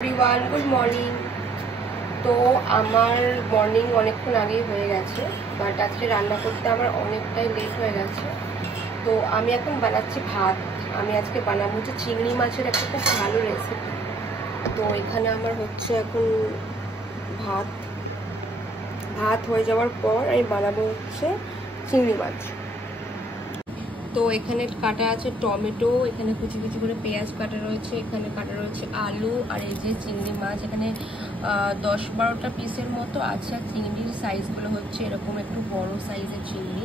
Everyone, good morning. তো আমার morning অনেকক্ষণ আগেই হয়ে গেছে, বাট আজকে রান্না করতে আমার অনেকটাই লেট হয়ে গেছে। তো আমি এখন বানাচ্ছি ভাত। আমি আজকে বানাবো হচ্ছে চিংড়ি মাছের একটা খুব ভালো রেসিপি। তো এখানে আমার হচ্ছে এখন ভাত ভাত হয়ে যাওয়ার পর আমি বানাবো হচ্ছে চিংড়ি মাছ। তো এখানে কাটা আছে টমেটো, এখানে কুচি কুচি করে পেঁয়াজ কাটা রয়েছে, এখানে কাটা রয়েছে আলু, আর এই যে চিংড়ি মাছ এখানে 10-12টা পিসের মতো আছে। চিংড়ির সাইজগুলো হচ্ছে এরকম একটু বড় সাইজের চিংড়ি।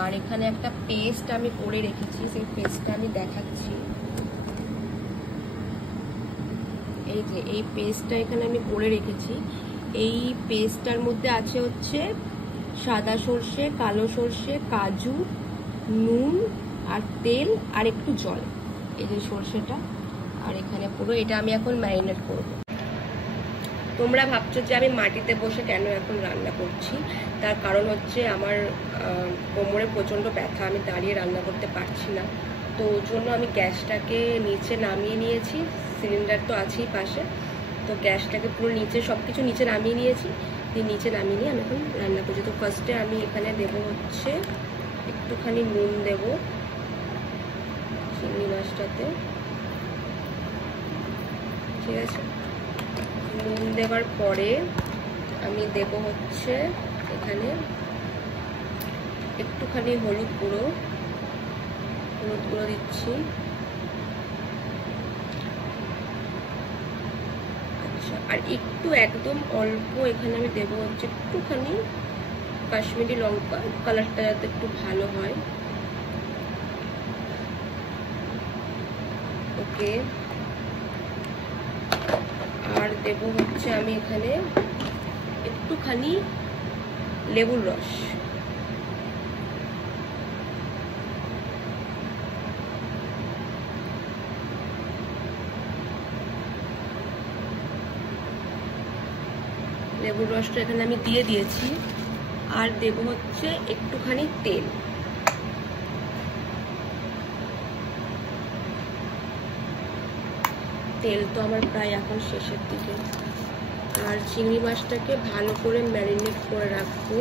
আর এখানে একটা পেস্ট আমি করে রেখেছি, সেই পেস্টটা আমি দেখাচ্ছি। এই যে এই পেস্টটা এখানে আমি করে রেখেছি। এই পেস্টটার মধ্যে আছে হচ্ছে সাদা সর্ষে, কালো সর্ষে, কাজু, নুন আর তেল আর একটু জল। এই যে সর্ষেটা, আর এখানে পুরো এটা আমি এখন ম্যারিনেট করব। তোমরা ভাবছো যে আমি মাটিতে বসে কেন এখন রান্না করছি, তার কারণ হচ্ছে আমার কোমরে প্রচণ্ড ব্যথা, আমি দাঁড়িয়ে রান্না করতে পারছি না। তো ওর জন্য আমি গ্যাসটাকে নিচে নামিয়ে নিয়েছি, সিলিন্ডার তো আছেই পাশে। তো গ্যাসটাকে পুরো নিচে সব কিছু নিচে নামিয়ে নিয়েছি, নিচে নামিয়ে নিয়ে আমি এখন রান্না করছি। তো ফার্স্টে আমি এখানে দেবো হচ্ছে একটুখানি নুন দেব চিংড়ি মাছটাতে, ঠিক আছে। নুন দেওয়ার পরে আমি দেব হচ্ছে এখানে একটুখানি হলুদ গুঁড়ো দিচ্ছি। আচ্ছা, আর একটু একদম অল্প এখানে আমি দেব হচ্ছে একটুখানি কাশ্মীরি লঙ্কা, কালারটা যাতে একটু ভালো হয়। ওকে, আর দেব হচ্ছে আমি এখানে একটুখানি লেবুর রস। লেবুর রসটা এখানে আমি দিয়ে দিয়েছি। আর দেব হচ্ছে একটুখানি তেল। তেল তো আমার প্রায় এখন শেষের দিকে। আর চিংড়ি মাছটাকে ভালো করে ম্যারিনেট করে রাখবো।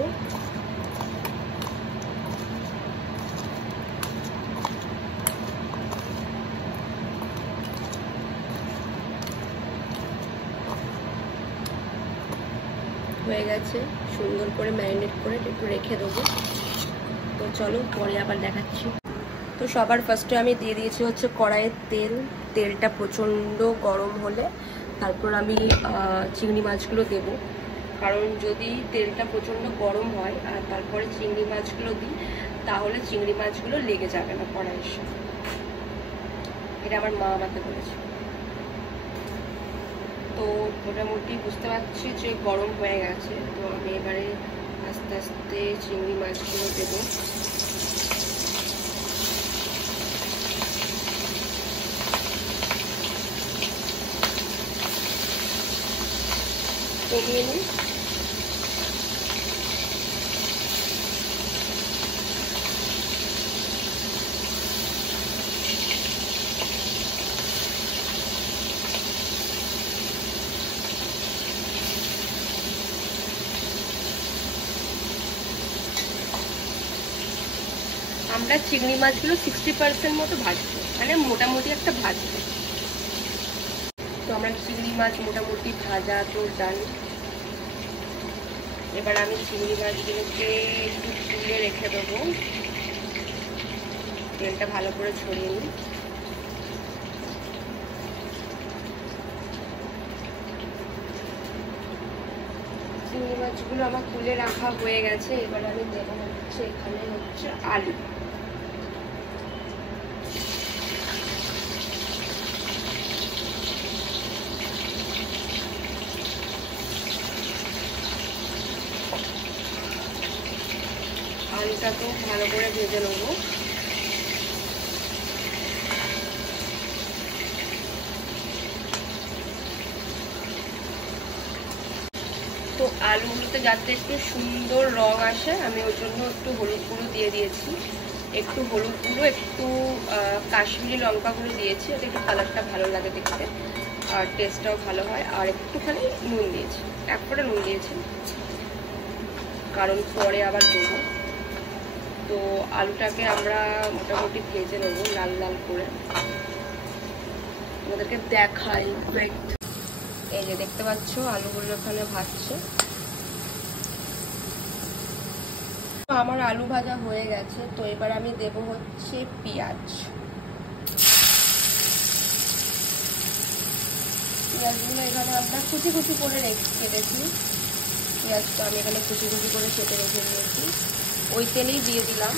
হয়ে গেছে, সুন্দর করে ম্যারিনেট করে একটু রেখে দেবো। তো চলো পরে আবার দেখাচ্ছি। তো সবার ফার্স্টে আমি দিয়ে দিয়েছি হচ্ছে কড়াইয়ের তেল। তেলটা প্রচণ্ড গরম হলে তারপর আমি চিংড়ি মাছগুলো দেব। কারণ যদি তেলটা প্রচণ্ড গরম হয় আর তারপরে চিংড়ি মাছগুলো দিই, তাহলে চিংড়ি মাছগুলো লেগে যাবে না কড়াইয়ের সাথে। এটা আমার মা আমাকে বলেছে। তো মোটামুটি বুঝতে পারছি যে গরম হয়ে গেছে। তো আমি এবারে আস্তে আস্তে চিংড়ি মাছগুলো দেবো। কমিয়ে নিই। আমরা চিংড়ি মাছগুলো 60% মতো ভাজবো, মানে মোটামুটি একটা ভাজবো। তো আমরা চিংড়ি মাছ মোটামুটি ভাজা তো জানি। এবার আমি চিংড়ি মাছগুলোকে একটু তুলে রেখে দেবো, তেলটা ভালো করে ছড়িয়ে নিই। চিংড়ি মাছগুলো আমার তুলে রাখা হয়ে গেছে। এবার আমি দেবো হচ্ছে এখানে হচ্ছে আলু। আলুটাকেও ভালো করে ভেজে নেবো। তো আলুগুলোতে যাতে একটু সুন্দর রং আসে, আমি ওর জন্য একটু হলুদ গুঁড়ো দিয়ে দিয়েছি। একটু হলুদ গুঁড়ো, একটু কাশ্মীরি লঙ্কা গুঁড়ো দিয়েছি, ওটা একটু কালারটা ভালো লাগে দেখতে। আর টেস্টটাও ভালো হয়। আর একটুখানি নুন দিয়েছি, এক ফোঁটা নুন দিয়েছি, কারণ পরে আবার দেবো। তো আলুটাকে আমরা মোটামুটি ভেজে নেবো লাল লাল করে। তোমাদেরকে দেখাই, এই যে দেখতে পাচ্ছ আলুগুলো ওখানে ভাজছে। আমার আলু ভাজা হয়ে গেছে। তো এবার আমি দেব হচ্ছে পেঁয়াজ। পেঁয়াজগুলো এখানে আমরা কুচি কুচি করে কেটেছি। পেঁয়াজটা আমি এখানে কুচি কুচি করে কেটে রেখে দিয়েছি, ওই তেলেই দিয়ে দিলাম।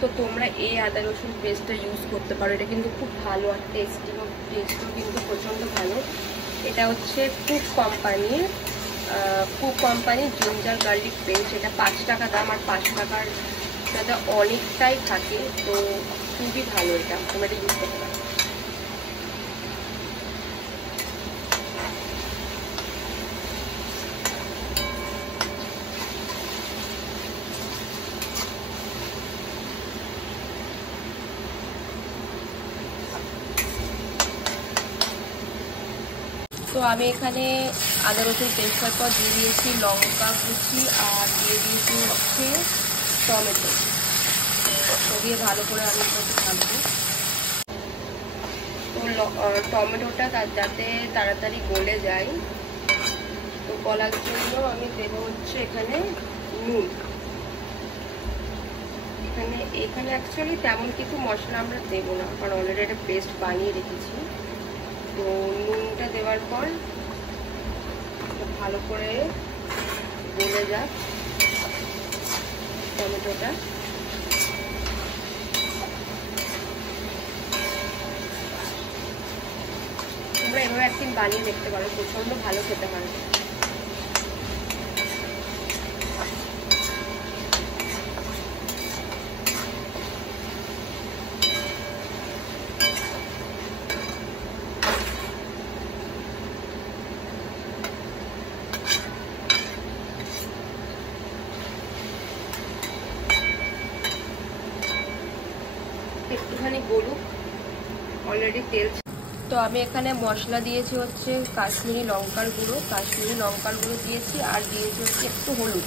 তো তোমরা এই আদা রসুন পেস্টটা ইউজ করতে পারো, এটা কিন্তু খুব ভালো আর টেস্টও কিন্তু প্রচণ্ড ভালো। এটা হচ্ছে কুক কোম্পানির জিঞ্জার গার্লিক পেস্ট। এটা 5 টাকা দাম, আর 5 টাকার সাথে অনেকটাই থাকে। তো খুবই ভালো, এটা তোমরা এটা ইউজ করতে পারো। তো আমি এখানে আদা রসুন পেস্টের পর দিয়ে দিয়েছি লঙ্কা কুচি, আর দিয়ে দিয়েছি হচ্ছে টমেটো। দিয়ে ভালো করে আমি একটু ভাজবো। তো টমেটোটা যাতে তাড়াতাড়ি গলে যায়, তো গলার জন্য আমি দেবো হচ্ছে এখানে নুন। এখানে অ্যাকচুয়ালি তেমন কিছু মশলা আমরা দেবো না, কারণ অলরেডি একটা পেস্ট বানিয়ে রেখেছি। তো নুনটা দেওয়ার পর ভালো করে গলে যাক টমেটোটা। তোমরা এভাবে একদিন বানিয়ে দেখতে পারো, প্রচন্ড ভালো খেতে পারো। একটুখানি গলুক, অলরেডি তেল। তো আমি এখানে মশলা দিয়েছি হচ্ছে কাশ্মীরি লঙ্কার গুঁড়ো দিয়েছি, আর দিয়েছি হচ্ছে একটু হলুদ,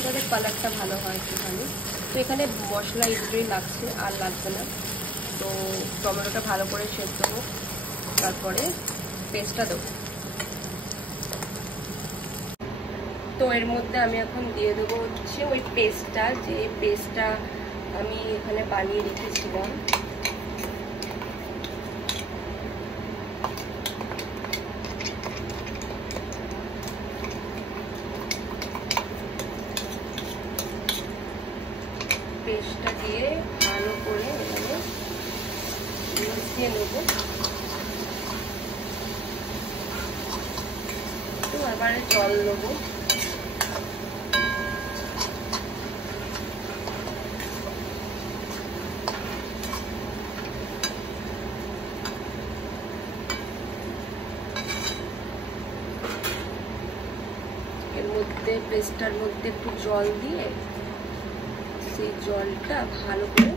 যাতে কালারটা ভালো হয় একটুখানি। তো এখানে মশলা একটুই লাগছে, আর লাগবে না। তো টমেটোটা ভালো করে সেদ্ধ হোক, তারপরে পেস্টটা দেবো। তো এর মধ্যে আমি এখন দিয়ে দেবো হচ্ছে ওই পেস্টটা, যে পেস্টটা আমি এখানে বানিয়ে রেখেছিলাম। পেস্টটা দিয়ে ভালো করে এখানে মিশিয়ে নেব। তো এবারে জল দেবো। এর মধ্যে পেস্টটার মধ্যে একটু জল দিয়ে সেই জলটা ভালো করে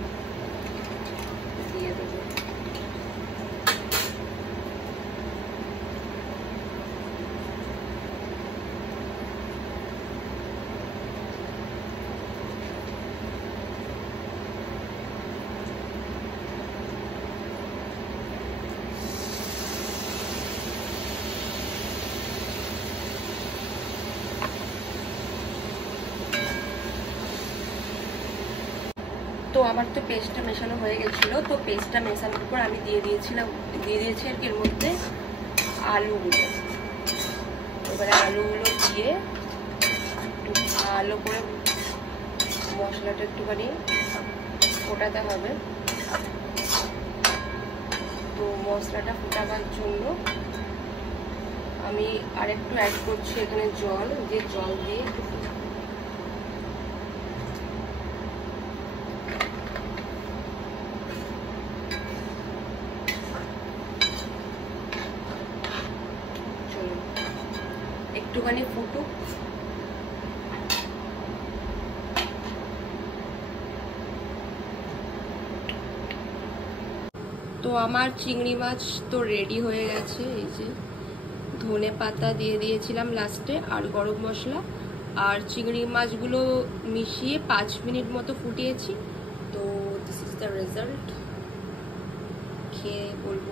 দিয়ে দেবো। তো আমার তো পেস্টটা মেশানো হয়ে গেছিলো। তো পেস্টটা মেশানোর পর আমি দিয়ে দিয়েছি আর কি এর মধ্যে আলুগুলো। এবারে আলুগুলো দিয়ে একটু ভালো করে মশলাটা একটুখানি ফোটাতে হবে। তো মশলাটা ফোটাবার জন্য আমি আরেকটু অ্যাড করছি এখানে জল দিয়ে একটুখানি ফুটুক। তো আমার চিংড়ি মাছ তো রেডি হয়ে গেছে। এই যে ধনে পাতা দিয়ে দিয়েছিলাম লাস্টে, আর গরম মশলা, আর চিংড়ি মাছগুলো মিশিয়ে 5 মিনিট মতো ফুটিয়েছি। তো দিস ইজ দ্য রেজাল্ট, খেয়ে বলবো।